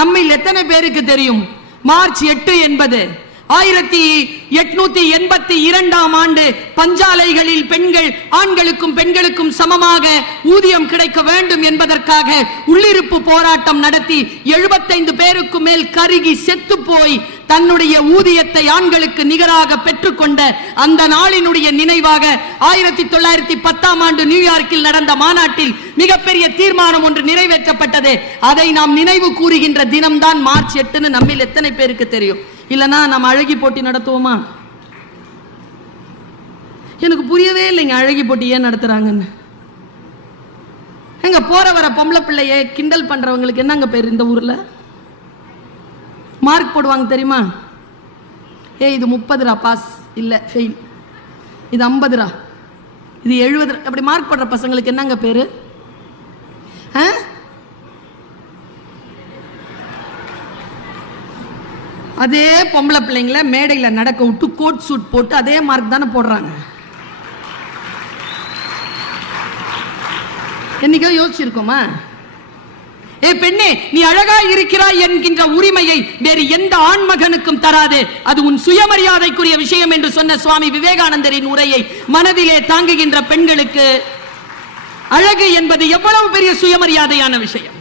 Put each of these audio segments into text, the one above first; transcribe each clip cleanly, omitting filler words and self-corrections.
நம்மில் எத்தனை பேருக்கு தெரியும் மார்ச் 8 என்பது 1882 ஆண்டு பஞ்சாலைகளில் பெண்கள் ஆண்களுக்கும் பெண்களுக்கும் சமமாக ஊதியம் கிடைக்க வேண்டும் என்பதற்காக உள்ளிருப்பு போராட்டம் நடத்தி 75 பேருக்கு மேல் கருகி செத்து போய் தன்னுடைய ஊதியத்தை ஆண்களுக்கு நிகராக பெற்றுக்கொண்ட அந்த நாளினுடைய நினைவாக 1910 ஆண்டு நியூயார்க்கில் நடந்த மாநாட்டில் மிகப்பெரிய தீர்மானம் ஒன்று நிறைவேற்றப்பட்டது. அதை நாம் நினைவு கூறுகின்ற தினம்தான் மார்ச் 8 நம்மில் எத்தனை பேருக்கு தெரியும்? இல்லனா நம்ம அழகி போட்டி நடத்துவோமா? எனக்கு புரியவே இல்லைங்க அழகி போட்டி ஏன் நடத்துறாங்கன்னு. எங்க போற வர பொம்பளை பிள்ளைய கிண்டல் பண்றவங்களுக்கு என்னங்க பேர் இந்த ஊர்ல? மார்க் போடுவாங்க தெரியுமா? இது 30 பாஸ் இல்ல ஃபெயில், இது 50, இது 70 அப்படி மார்க் போடுற பசங்களுக்கு என்னங்க பேரு? அதே பொம்பளை பிள்ளைங்களை மேடையில் நடக்க விட்டு கோட் சூட் போட்டு அதே மார்க் தானே போடுறாங்க. என்னைக்கோ யோசிச்சிருக்கோமா? பெண்ணே, நீ அழகா இருக்கிறாய் என்கின்ற உரிமையை வேறு எந்த ஆண்மகனுக்கும் தராது. அது உன் சுயமரியாதைக்குரிய விஷயம் என்று சொன்ன சுவாமி விவேகானந்தரின் உரையை மனதிலே தாங்குகின்ற பெண்களுக்கு அழகு என்பது எவ்வளவு பெரிய சுயமரியாதையான விஷயம்.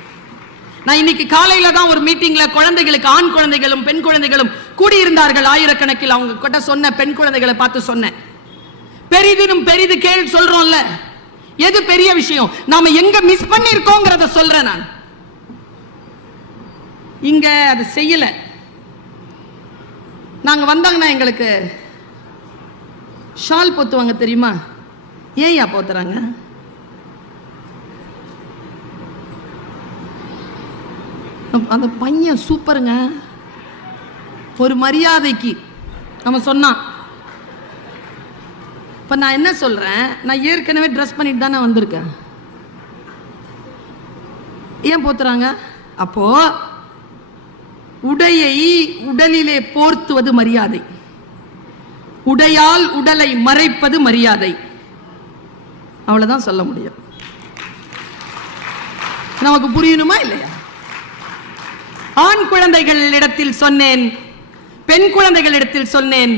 நான் இன்னைக்கு காலையில தான் ஒரு மீட்டிங்ல குழந்தைகளுக்கு, ஆண் குழந்தைகளும் பெண் குழந்தைகளும் கூடியிருந்தார்கள் ஆயிரக்கணக்கில். அவங்க கிட்ட சொன்ன பெண் குழந்தைகளை பார்த்து சொன்னேன், பெரிதினும் பெரிது கேள் சொல்றோம்ல, எது பெரிய விஷயம்? நாம எங்க மிஸ் பண்ணிருக்கோங்கிறத சொல்றேன். நான் இங்க அதை செய்யல. நாங்க வந்தாங்கன்னா எங்களுக்கு ஷால் போத்துவாங்க தெரியுமா? ஏன் போத்துறாங்க? அந்த பையன் சூப்பருங்க, ஒரு மரியாதைக்கு நம்ம சொன்னான். இப்ப நான் என்ன சொல்றேன், நான் ஏற்கனவே ட்ரெஸ் பண்ணிட்டு தானே வந்திருக்கேன், ஏன் போத்துறாங்க? அப்போ உடையை உடலிலே போர்த்துவது மரியாதை, உடையால் உடலை மறைப்பது மரியாதை. அவ்வளவுதான் சொல்ல முடியும். நமக்கு புரியணுமா இல்லையா? ஆண் குழந்தைகளிடத்தில் சொன்னேன், பெண் குழந்தைகளிடத்தில் சொன்னேன்,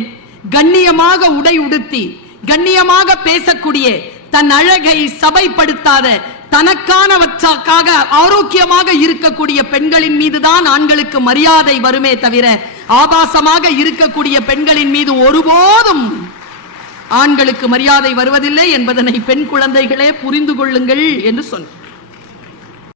கண்ணியமாக உடை உடுத்தி கண்ணியமாக பேசக்கூடிய, தன் அழகை சபைப்படுத்தாத, தனக்கானவற்றாக ஆரோக்கியமாக இருக்கக்கூடிய பெண்களின் மீதுதான் ஆண்களுக்கு மரியாதை வருமே தவிர ஆபாசமாக இருக்கக்கூடிய பெண்களின் மீது ஒருபோதும் ஆண்களுக்கு மரியாதை வருவதில்லை என்பதனை பெண் குழந்தைகளே புரிந்து கொள்ளுங்கள் என்று சொன்னேன்.